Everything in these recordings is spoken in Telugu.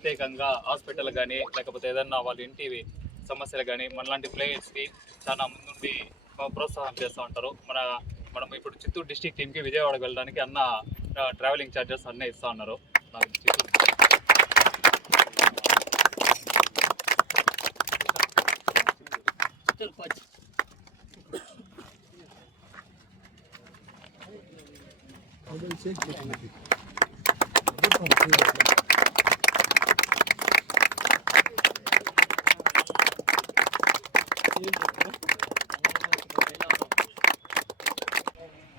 ప్రత్యేకంగా హాస్పిటల్ కానీ లేకపోతే ఏదన్నా వాళ్ళ ఇంటి సమస్యలు కానీ మనలాంటి ప్లేయర్స్కి చాలా ముందుండి ప్రోత్సాహం చేస్తూ ఉంటారు. మనం ఇప్పుడు చిత్తూరు డిస్టిక్ టీంకి విజయవాడకు వెళ్ళడానికి అన్న ట్రావెలింగ్ ఛార్జెస్ అన్నీ ఇస్తూ ఉన్నారు.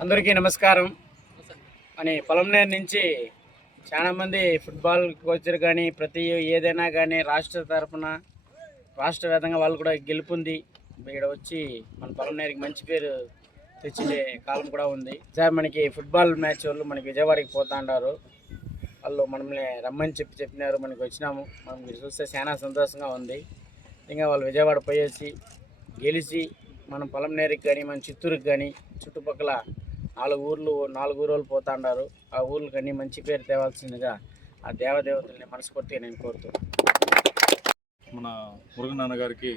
అందరికీ నమస్కారం. అని పొలంనేరు నుంచి చాలామంది ఫుట్బాల్ కోచర్ కానీ ప్రతి ఏదైనా కానీ రాష్ట్ర వ్యాప్తంగా వాళ్ళు కూడా గెలుపొంది ఇక్కడ వచ్చి మన పొలంనేరుకి మంచి పేరు తెచ్చే కాలం కూడా ఉంది. సార్ మనకి ఫుట్బాల్ మ్యాచ్ వాళ్ళు మనకి విజయవాడకి పోతా ఉంటారు. వాళ్ళు మనల్ని రమ్మని చెప్పినారు, మనకి వచ్చినాము. మనం చూస్తే చాలా సంతోషంగా ఉంది. ఇంకా వాళ్ళు విజయవాడ పోయేసి గెలిచి మనం పొలంనేరుకి కానీ మన చిత్తూరుకి కానీ చుట్టుపక్కల 4 ఊళ్ళు పోతా ఉన్నారు. ఆ ఊర్లకు అన్నీ మంచి పేరు తేవాల్సిందిగా ఆ దేవదేవతల్ని మనస్ఫూర్తిగా నేను కోరుతున్నాను. మన మురుగనాన్న గారికి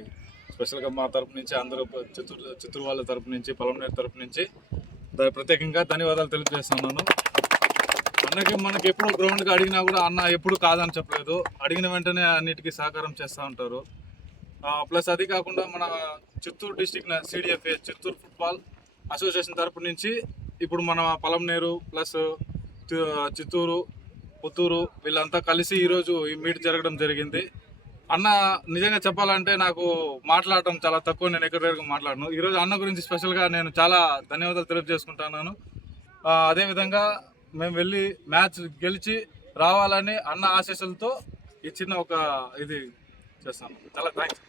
స్పెషల్గా మా తరపు నుంచి అందరూ చిత్తూరు వాళ్ళ తరపు నుంచి పొలంనేరు తరపు నుంచి ప్రత్యేకంగా ధన్యవాదాలు తెలియజేస్తున్నాను. అన్నకి మనకి ఎప్పుడు గ్రౌండ్కి అడిగినా కూడా అన్న ఎప్పుడు కాదని చెప్పలేదు. అడిగిన వెంటనే అన్నిటికీ సహకారం చేస్తూ ఉంటారు. ప్లస్ అది కాకుండా మన Chittoor district CDFA Chittoor football association తరపు నుంచి ఇప్పుడు మన పొలంనేరు ప్లస్ చిత్తూరు పుత్తూరు వీళ్ళంతా కలిసి ఈరోజు ఈ మీట్ జరగడం జరిగింది. అన్న నిజంగా చెప్పాలంటే నాకు మాట్లాడటం చాలా తక్కువ, నేను ఎక్కడికి మాట్లాడను. ఈరోజు అన్న గురించి స్పెషల్గా నేను చాలా ధన్యవాదాలు తెలియజేసుకుంటున్నాను. అదేవిధంగా మేము వెళ్ళి మ్యాచ్ గెలిచి రావాలని అన్న ఆశీస్సులతో ఈ చిన్న ఒక ఇది చేస్తాను. చాలా థ్యాంక్స్.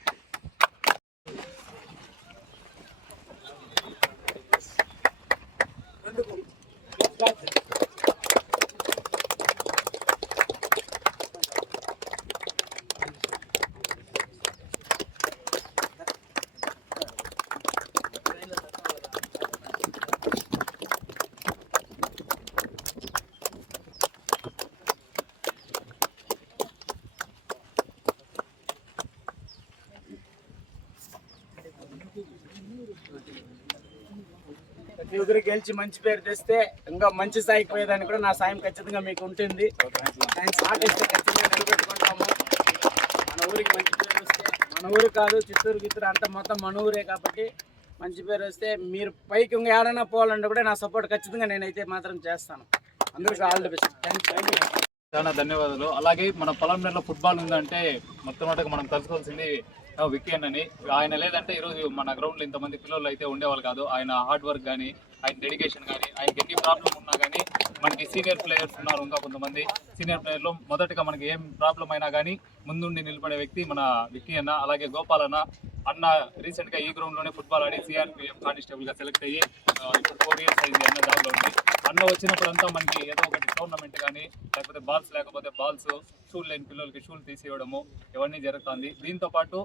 ప్రతి ఒక్కరు గెలిచి మంచి పేరు తెస్తే ఇంకా మంచి స్థాయికి పోయేదాన్ని కూడా నా సాయం ఖచ్చితంగా మీకు ఉంటుంది. ఖచ్చితంగా నిలబెట్టుకుంటాము. మన ఊరికి మంచి పేరు వస్తే, మన ఊరు కాదు చిత్తూరు గిత్తూరు అంతా మొత్తం మన ఊరే కాబట్టి మంచి పేరు వస్తే మీరు పైకి ఇంకా ఏడైనా పోవాలంటే కూడా నా సపోర్ట్ ఖచ్చితంగా నేనైతే మాత్రం చేస్తాను. అందరికీ all the best. Thank you. చాలా ధన్యవాదాలు. అలాగే మన పొలంనేరులో ఫుట్బాల్ ఉందంటే మొట్టమొదటిగా మనం తెలుసుకోవాల్సింది విక్కీ అన్నని. ఆయన లేదంటే ఈరోజు మన గ్రౌండ్లో ఇంతమంది పిల్లలు అయితే ఉండేవాళ్ళు కాదు. ఆయన హార్డ్ వర్క్ కానీ, ఆయన డెడికేషన్ కానీ, ఆయనకి ఎన్ని ప్రాబ్లం ఉన్నా కానీ మనకి సీనియర్ ప్లేయర్స్ ఉన్నారు. ఇంకా కొంతమంది సీనియర్ ప్లేయర్లు మొదటగా మనకి ఏం ప్రాబ్లం అయినా కానీ ముందుండి నిలబడే వ్యక్తి మన విక్కీ అన్న. అలాగే గోపాల్ అన్న రీసెంట్గా ఈ గ్రౌండ్లోనే ఫుట్బాల్ ఆడి CRPF కానిస్టేబుల్గా సెలెక్ట్ అయ్యి ఇప్పుడు 4 years అయింది అన్న జాబ్లో ఉంది. అన్న వచ్చినప్పుడంతా మనకి ఏదో ఒకటి టోర్నమెంట్ కానీ లేకపోతే బాల్స్ లేకపోతే బాల్స్, షూలు లేని పిల్లలకి షూలు తీసి ఇవ్వడము ఇవన్నీ జరుగుతుంది. దీంతోపాటు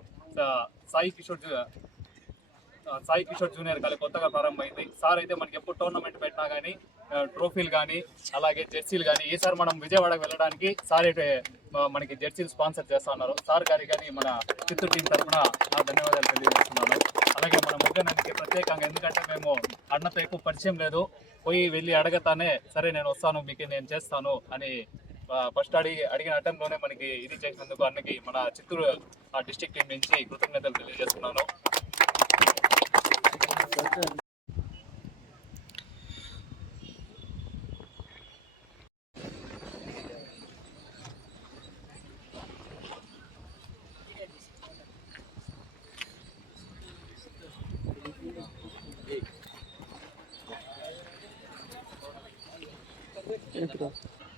సాయి కిషోర్ జూనియర్ కాలేజ్ కొత్తగా ప్రారంభమైంది. సార్ అయితే మనకి ఎప్పుడు టోర్నమెంట్ పెట్టినా కానీ ట్రోఫీలు కానీ అలాగే జెర్సీలు కానీ ఈసారి మనం విజయవాడకు వెళ్ళడానికి సార్ అయితే మనకి జెర్సీలు స్పాన్సర్ చేస్తూ ఉన్నారు. సార్ గారికి కానీ మన చిత్తూరు టీం తరఫున నా ధన్యవాదాలు తెలియజేస్తున్నాను. అలాగే మన ముగ్గురికి ప్రత్యేకంగా, ఎందుకంటే మేము అన్నతో ఎక్కువ పరిచయం లేదు, వెళ్ళి అడగతానే సరే నేను వస్తాను మీకు నేను చేస్తాను అని ఫస్ట్ అడిగిన అటెంప్ట్లోనే మనకి ఇది చేసినందుకు అన్నకి మన చిత్తూరు డిస్టిక్ టీం నుంచి కృతజ్ఞతలు తెలియజేస్తున్నాను. Thank you.